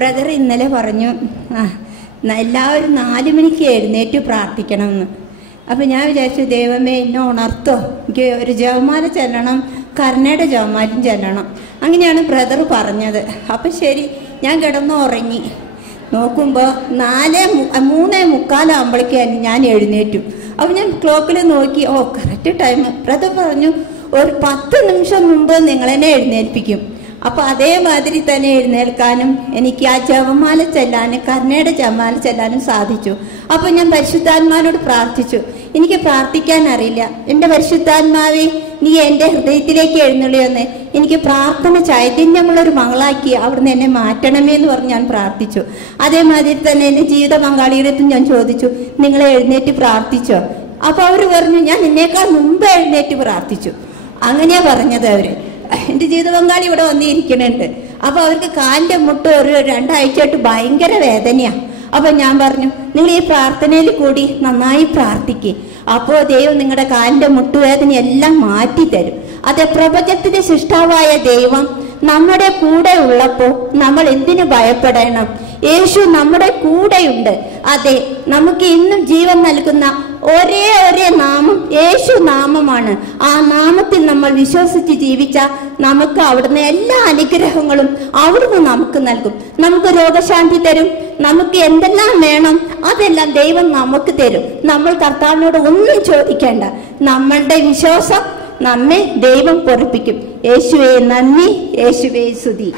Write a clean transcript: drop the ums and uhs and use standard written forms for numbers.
Brother ഇന്നലെ പറഞ്ഞു എല്ലാവരും 4 മണിക്ക് എഴുന്നേറ്റ് പ്രാർത്ഥിക്കണമെന്ന്. അപ്പം ഞാൻ വിചാരിച്ചു, ദൈവമേ എന്നെ ഉണർത്തോ, എനിക്ക് ഒരു ജപമാല ചെല്ലണം, കരുണയുടെ ജപമാലയും ചെല്ലണം. അങ്ങനെയാണ് ബ്രദർ പറഞ്ഞത്. അപ്പം ശരി, ഞാൻ കിടന്നു ഉറങ്ങി. നോക്കുമ്പോൾ 3:45 ഞാൻ എഴുന്നേറ്റു. അപ്പം ഞാൻ ക്ലോക്കിൽ നോക്കി, കറക്റ്റ് ടൈം. ബ്രദർ പറഞ്ഞു, ഒരു 10 നിമിഷം മുമ്പ് നിങ്ങളെന്നെ എഴുന്നേൽപ്പിക്കും. അപ്പോൾ അതേമാതിരി തന്നെ എഴുന്നേൽക്കാനും എനിക്ക് ആ ജപമാല ചെല്ലാനും കരുണയുടെ ജപമാല ചെല്ലാനും സാധിച്ചു. അപ്പോൾ ഞാൻ പരിശുദ്ധാത്മാവിനോട് പ്രാർത്ഥിച്ചു. എനിക്ക് പ്രാർത്ഥിക്കാൻ അറിയില്ല, എൻ്റെ പരിശുദ്ധാത്മാവേ നീ എൻ്റെ ഹൃദയത്തിലേക്ക് എഴുന്നള്ളിയെന്ന് എനിക്ക് പ്രാർത്ഥന ചൈതന്യമുള്ളൊരു മകളാക്കി അവിടുന്ന് എന്നെ മാറ്റണമേ എന്ന് പറഞ്ഞ് ഞാൻ പ്രാർത്ഥിച്ചു. അതേമാതിരി തന്നെ എൻ്റെ ജീവിത പങ്കാളിയുടെ അടുത്തും ഞാൻ ചോദിച്ചു, നിങ്ങൾ എഴുന്നേറ്റ് പ്രാർത്ഥിച്ചോ? അപ്പോൾ അവർ പറഞ്ഞു, ഞാൻ നിന്നേക്കാൾ മുമ്പ് എഴുന്നേറ്റ് പ്രാർത്ഥിച്ചു. അങ്ങനെയാ പറഞ്ഞത് അവർ. എൻ്റെ ജീവിത പങ്കാളി ഇവിടെ വന്നിരിക്കുന്നുണ്ട്. അപ്പോൾ അവർക്ക് കാലിൻ്റെ മുട്ട് ഒരു 2 ആഴ്ചയായിട്ട് ഭയങ്കര വേദനയാണ്. അപ്പം ഞാൻ പറഞ്ഞു, നിങ്ങൾ ഈ പ്രാർത്ഥനയിൽ കൂടി നന്നായി പ്രാർത്ഥിക്കുക, അപ്പോൾ ദൈവം നിങ്ങളുടെ കാലിൻ്റെ മുട്ടുവേദന എല്ലാം മാറ്റിത്തരും. അതെ, പ്രപഞ്ചത്തിന്റെ സൃഷ്ടാവായ ദൈവം നമ്മുടെ കൂടെ ഉള്ളപ്പോൾ നമ്മൾ എന്തിനു ഭയപ്പെടണം? യേശു നമ്മുടെ കൂടെയുണ്ട്. അതെ, നമുക്ക് ഇന്നും ജീവൻ നൽകുന്ന ഒരേ നാമം യേശു നാമമാണ്. ആ നാമത്തിൽ നമ്മൾ വിശ്വസിച്ച് ജീവിച്ചാൽ നമുക്ക് അവിടുന്ന് എല്ലാ അനുഗ്രഹങ്ങളും അവിടുന്ന് നമുക്ക് നൽകും. നമുക്ക് രോഗശാന്തി തരും. നമുക്ക് എന്തെല്ലാം വേണം അതെല്ലാം ദൈവം നമുക്ക് തരും. നമ്മൾ കർത്താവിനോട് ഒന്നും ചോദിക്കേണ്ട. നമ്മളുടെ വിശ്വാസം നമ്മെ ദൈവം പൊറപ്പിക്കും. യേശുവേ നന്ദി, യേശുവേ സ്തുതി.